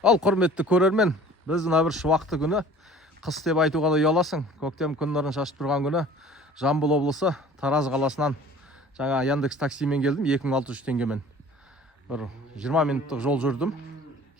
Ал құрметті көрермен, біздің бір шуақты күні, қыс деп айтуға да ұяласың. Көктем күн нұрын шашып тұрған күні Жамбыл облысы Тараз қаласынан жаңа Яндекс таксимен келдім, 2600 теңгемен. Бір 20 минуттық жол жүрдім.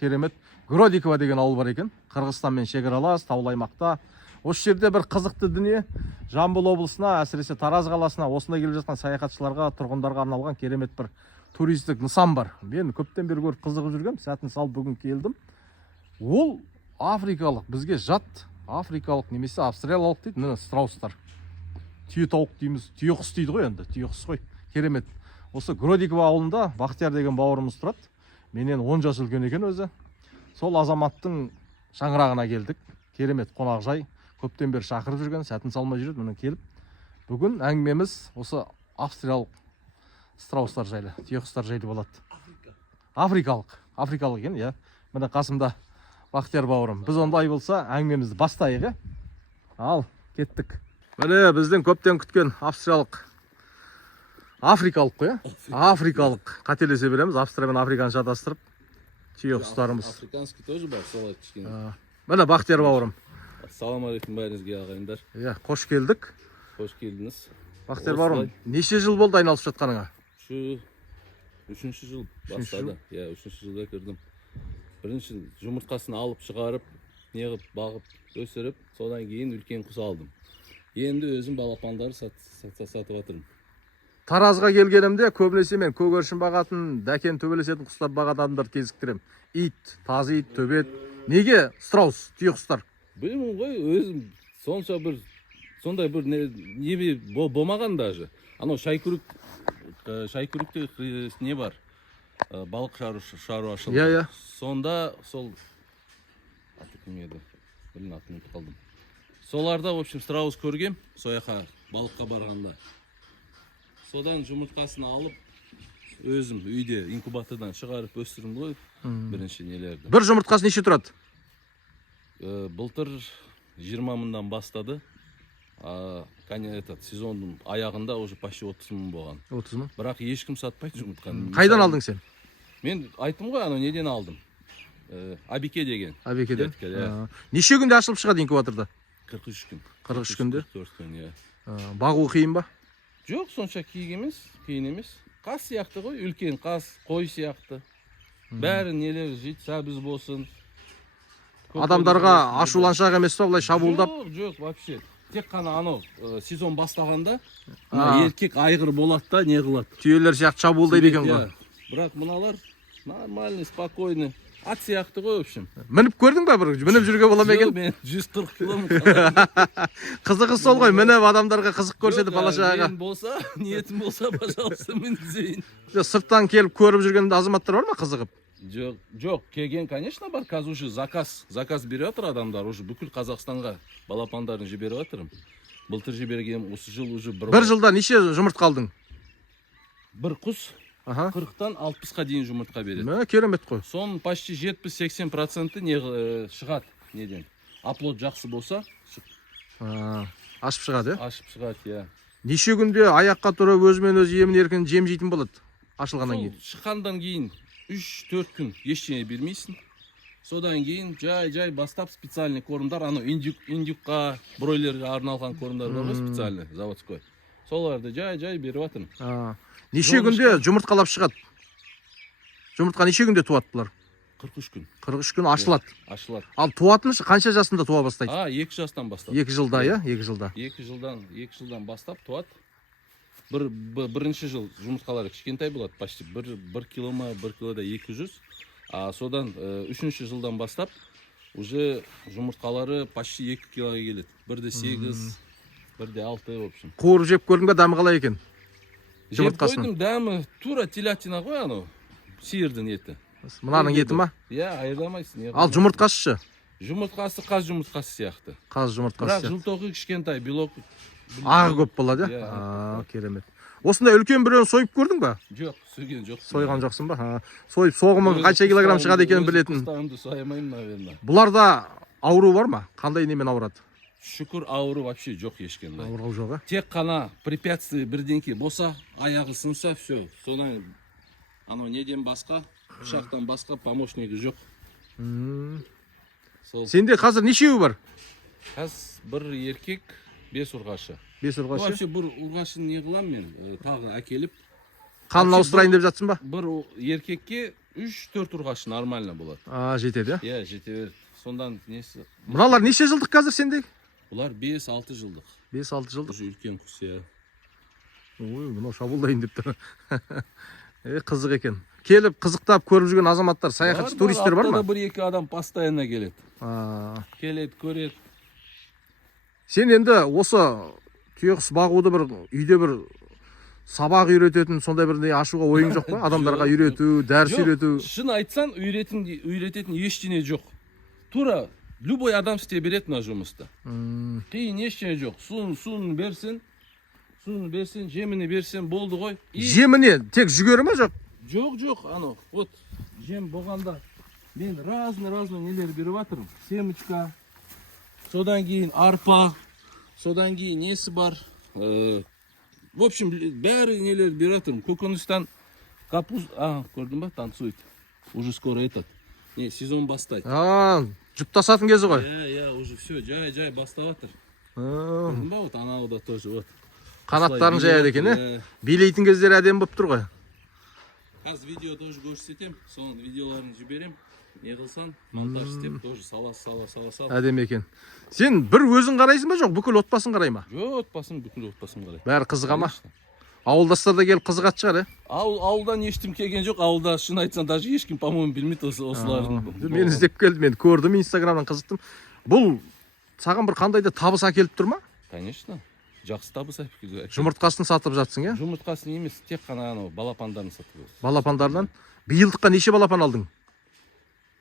Керемет. Гродикова деген ауыл бар екен. Қырғызстанмен шекаралас, таулы аймақта. Осы жерде бір қызықты дүние. Жамбыл облысына, әсіресе Тараз қаласына осында келіп жатқан саяхатшыларға, тұрғындарға арналған керемет бір туристік нысан бар. Мен көптен бері көріп қызығып жүргем, сәтін салып бүгін келдім. Ол африкалық, бізге жат африкалық немесе австралиялық дейді, міне страустар. Түйетауық дейміз, түйеқұс дейді ғой енді, түйеқұс қой. Керемет. Осы Гродикова ауылында Бақтияр деген бауырымыз тұрады. Менен 10 жас үлкен екен өзі. Сол азаматтың шаңырағына келдік. Керемет қонақжай. Көптен бері шақырып жүрген, сәтін салмай жүреді, міне келіп. Бүгін әңгімеміз осы австриялық страустар жайлы, түйеқұстар жайлы болады. Африкалық екен, иә. Міне қасымда Бақтияр бауырым. Біз ондай болса әңгімемізді бастайық, ал кеттік. Міне біздің көптен күткен африкалық қой, африкалық. Қателесе береміз, Австрия мен Африканы шатастырып, түйеқұстарымыз. Африканский тоже бар, солай кішкене. Міне Бақтияр бауырым. Ассалаумағалейкум бәріңізге ағайындар. Иә, қош келдік. Қош келдіңіз. Бақтияр бауырым, неше жыл болды айналысып жатқаныңа? Үшінші жыл бастады. Иә, үшінші жылда кірдім. Бірінші жұмыртқасын алып шығарып, неғып, бағып, өсіріп, содан кейін үлкен құс алдым. Енді өзім балапандары сатып атырмын. Таразға келгенімде көбінесе мен көгершін бағатын, дәкен төбелесетін құстар бағатын адамдарды кезіктірем. Ит, тазы ит, төбет. Неге страус, түйеқұстар? Білмеймін ғой, өзім сонша бір сондай бір не болмаған даже. Анау шайкүрікте не бар? Балық шаруашылығы. Иә. Сонда сол аты кім еді? Атын ұмытып қалдым. Соларда, в общем, страус көргем, сояқа балыққа барғанда. Содан жұмыртқасын алып, өзім үйде инкубатордан шығарып өстірдім ғой, бірінші нелерді. Бір жұмыртқасы неше тұрады? Былтыр 20 мыңнан бастады. Сезонның аяғында уже почти 30 мың болған. 30 мың? Бірақ ешкім сатпайды жұмыртқаны. Қайдан алдың сен? Мен айттым ғой, неден алдым? Абике деген. Абикеден? Неше күнде ашылып шығады инкубаторда? 43 күн. 43 күнде? 44 күн, иә. Бағу қиын ба? Жоқ, сонша қиын емес. Қас сияқты ғой, үлкен қас, қой сияқты. Бәрі нелер жейді, сәбіз болсын. Адамдарға ашуланшақ емес па, былай шабуылдап? Жоқ, вообще. Тек қана анау сезон бастағанда еркек айғыр болады да, не қылады. Түйелер сияқты шабуылдайды екен ғой. Бірақ мыналар нормальный, спокойный. Ат сияқты ғой, в общем. Мініп көрдің ба бір? Мініп жүрге бола ма екен? Мен 140 килом. Қызығы сол ғой, мініп адамдарға қызық көрсетіп балашаға. Мен болса, ниетім болса, пожалуйста, мінгізейін. Сырттан келіп көріп жүрген азаматтар бар ма қызығып? Жоқ, келген, конечно, бар. Қазір уже заказ беріп жатыр адамдар. Уже бүкіл Қазақстанға балапандарын жіберіп жатырмын. Былтыр жіберген, осы жыл уже бір жылда неше жұмыртқа алдың? Бір құс 40-тан 60-қа дейін жұмыртқа береді. Керемет қой. Соның почти 70-80% не шығады неден. Аплод жақсы болса, ашып шығады, ашып шығады, иә. Неше күнде аяққа тұрып өзімен өзі емін еркін жем жейтін болады ашылғаннан кейін? Шыққандан кейін 3-4 күн ештеңе бермейсің. Содан кейін жай бастап специальный корымдар, анау индюкқа, бройлерге арналған корымдар бар ғой, специальный, заводской. Соларды жай беріп жатырмын. Неше күнде жұмыртқалап шығады? Жұмыртқа неше күнде туады бұлар? 43 күн. 43 күн ашылады. Ашылады. Ал туатыны қанша жасында туа бастайды? 2 жастан бастап. 2 жылда, иә? 2 жылда. 2 жылдан бастап туады. Бірінші жыл жұмыртқалары кішкентай болады, почти 1 килома, 1 килода 200. Содан 3-ші жылдан бастап уже жұмыртқалары почти 2 килоға келеді. Бірде 8, бірде 6, в общем. Қуырып жеп көрдің бе, дәмі қалай екен? Жеп қойдым, дәмі тура телятина ғой, анау сиырдың еті. Мынаның еті ма? Иә, айырламайсың. Ал жұмыртқасы ше? Жұмыртқасы қаз жұмыртқасы сияқты. Қаз жұмыртқасы сияқты. сияқты. Бірақ жылтоғы кішкентай, белок. Ағы көп болады, иә? Керемет. Осындай үлкен біреуін сойып көрдің ба? Жоқ, сойған жоқпын. Сойған жоқсың ба? Сойып соғымы қанша килограмм шығады екенін білетін. Құстарымды соймаймын, наверное. Бұларда ауру бар ма? Қандай немен ауырады? Шүкір, ауру вообще жоқ ешкенде. Ауру жоқ, а? Тек қана препятствие бірдеңке болса, аяғы сынса, все. Содан анау неден басқа, пышақтан басқа помощнигі жоқ. Сол Сенде қазір нешеуі бар? қазір бір еркек 5 ұрғашы. 5 ұрғашы. Вообще бір ұрғашын не қылам мен, тағы әкеліп. Қанын ауыстырайын деп жатсың ба? Бір еркекке 3-4 ұрғашы нормально болады. Жетеді, иә? Иә, жете береді. Сондан несі? Мыналар неше жылдық қазір сенде? Бұлар 5-6 жылдық. 5-6 жылдық. Уже үлкен құс, иә. Ой, мынау шабуылдайын деп тұр. Қызық екен. Келіп қызықтап көріп жүрген азаматтар, саяхатшы, туристер бар ма? Аптада 1-2 адам постоянно келеді. Келеді, көреді. Сен енді осы түйеқұс бағуды бір үйде бір сабақ үйрететін сондай бір не ашуға ойың жоқ па? Адамдарға үйрету, дәріс үйрету. Шын айтсаң, үйрететін ештеңе жоқ. Тура любой адам істей береді мына жұмысты. Қиын ештеңе жоқ. Суын берсін, жеміне берсін, болды ғой. Жеміне тек жүгері ма жоқ? Жоқ, анау. Вот жем болғанда мен разный нелер беріп жатырмын. Семечка, содан кейін арпа, содан кейін несі бар. В общем, бәрі нелер беріп жатырмын. Көкөністен капуста, көрдің ба, танцует. Уже скоро этот. Не, сезон бастайды. Жұптасатын кезі ғой. Иә, уже все, жай бастап жатыр. Көрдің ба, вот анау да тоже, вот. Қанаттарын жаяды екен, билейтін кездері әдемі болып тұр ғой. Қазір видео тоже көрсетем, соның видеоларын жіберем. Не қылсан, монтаж істеп, тоже сала. Әдемі екен. Сен бір өзің қарайсың ба жоқ, бүкіл отбасын қарай ма? Жоқ, бүкіл отбасым қарай. Бәрі қызыға ма? Ауылдастар да келіп қызығат шығар, Ауылдан ешкім келген жоқ, ауылда шын айтсаң, даже ешкім, по-моему, білмейді осылардың. Мен іздеп келдім, мен көрдім, инстаграмнан қызықтым. Бұл саған бір қандай да табыс әкеліп тұр ма? Конечно. Жақсы табыс әкеліп. Жұмыртқасын сатып жатсың, иә? Жұмыртқасын емес, тек қана балапандарын сатып жатырмыз. Балапандардан? Биылдыққа неше балапан алдың?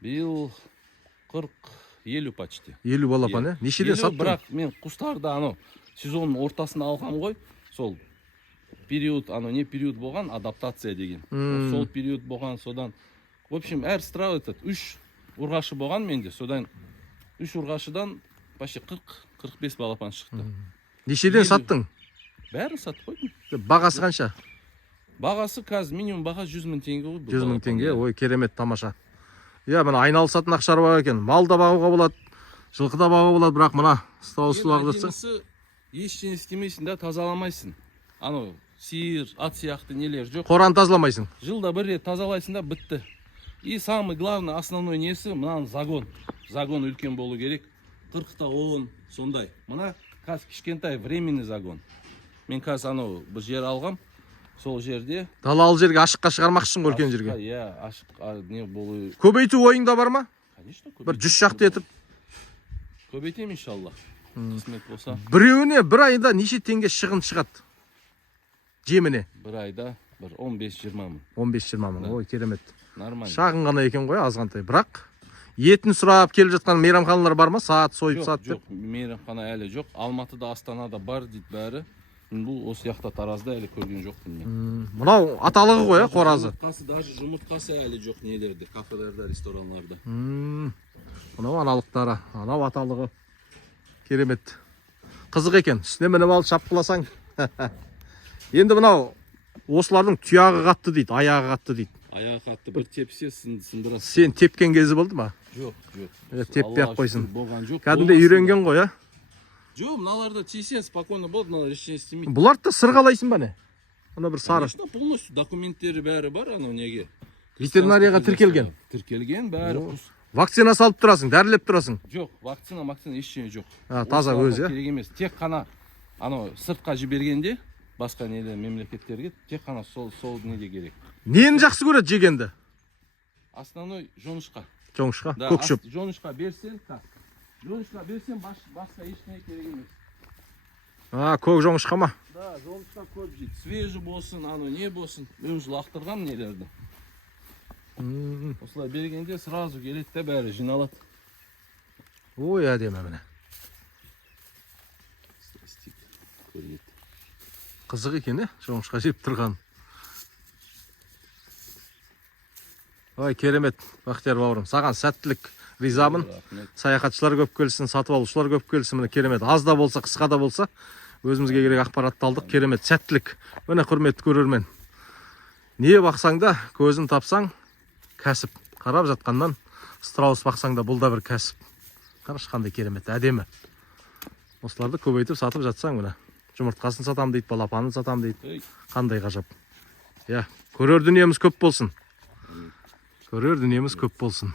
Биыл 40-50 почти. 50 балапан, иә? Нешеден саттың? Бірақ мен құстарды сезонның ортасында алғам ғой. Сол период, не период болған, адаптация деген. Сол период болған, содан. В общем, әр страва 3 ұрғашы болған менде. Содан 3 ұрғашыдан почти 40-45 балапан шықты. Нешеден саттың? Бәрін сатып қойдым. Бағасы қанша? Бағасы қазір минимум баға 100 мың теңге ғой. 100 мың теңге, ой, керемет, тамаша. Иә, мына айналысатын ақшар бар екен. Мал да бағуға болады, жылқы да бағуға болады, бірақ мына стауысыз бағып жатсаң. Ештеңе істемейсің да, тазаламайсың. Сиыр, ат сияқты нелер жоқ. Қораны тазаламайсың. Жылда бір рет тазалайсың да, бітті. И самый главный, основной несі, мынаның загон. Загон үлкен болу керек. 40-та 10, сондай. Мына қазір кішкентай временный загон. Мен қазір бір жер алғам. Сол жерде. Далалы жерге ашыққа шығармақшысың ғой үлкен жерге. Иә, ашық не болу. Көбейту ойыңда бар ма? Конечно, бір 100 шақты етіп. Көбейтем иншалла. Қысмет болса. Біреуіне бір айда неше теңге шығын шығады? Жеміне? Бір айда бір 15-20 мың. 15-20 мың. Ой, керемет. Нормально. Шағын ғана екен ғой, азғантай. Бірақ етін сұрап келіп жатқан мейрамханалар бар ма? Саат сойып саат деп. Жоқ, мейрамхана әлі жоқ. Алматыда, Астанада бар дейді бәрі. Бұл осы яқта Таразда әлі көрген жоқпын мен. Мынау аталығы ғой, қоразы. Даже жұмыртқасы әлі жоқ нелерде, кафелерде, ресторанларда. Мынау аналықтары, анау аталығы. Керемет. Қызық екен. Үстіне мініп алып шапқыласаң. Енді мынау осылардың тұяғы қатты дейді, аяғы қатты дейді. Аяғы қатты, бір тепсе сындырасың. Сен тепкен кезі болды ма? Жоқ. Теппей ақ қойсын. Болған жоқ. Кәдімгі үйренген ғой, а? Жоқ, мыналарда тисе спокойно болды, мыналар ештеңе істемейді. Бұларды да сырғалайсың ба не? Ана бір сары. Конечно, полностью документтері бәрі бар, неге. Ветеринарияға тіркелген. Тіркелген бәрі. Вакцина салып тұрасың, дәрілеп тұрасың. Жоқ, вакцина ештеңе жоқ. Таза өзі, керек емес. Тек қана сыртқа жібергенде, басқа неде мемлекеттерге тек қана сол неде керек. Нені жақсы көреді жегенді? Основной жоңышқа. Жоңышқа, көкшөп. Жоңышқа берсең, басқа ештеңе керек емес. Көк жоңышқа ма? Да, жоңышқа көп жейді. Свежий болсын, не болсын. Мен лақтырған нелерді. Осылай бергенде сразу келеді де бәрі жиналады. Ой, әдемі міне. Қызық екен, жоңышқа жеп тұрған. Ой, керемет, Бақтияр бауырым. Саған сәттілік, ризамын. Саяхатшылар көп келсін, сатып алушылар көп келсін. Міне керемет. Аз да болса, қысқа да болса, өзімізге керек ақпаратты алдық. Керемет, сәттілік. Міне құрметті көрермен. Не бақсаң да, көзін тапсаң, кәсіп. Қарап жатқаннан страус бақсаң да бұл да бір кәсіп. Қарашы қандай керемет, әдемі. Осыларды көбейтіп сатып жатсаң міне. Жұмыртқасын сатам дейді, балапанын сатам дейді. Қандай ғажап. Иә, көрер дүниеміз көп болсын. Көрер дүниеміз көп болсын.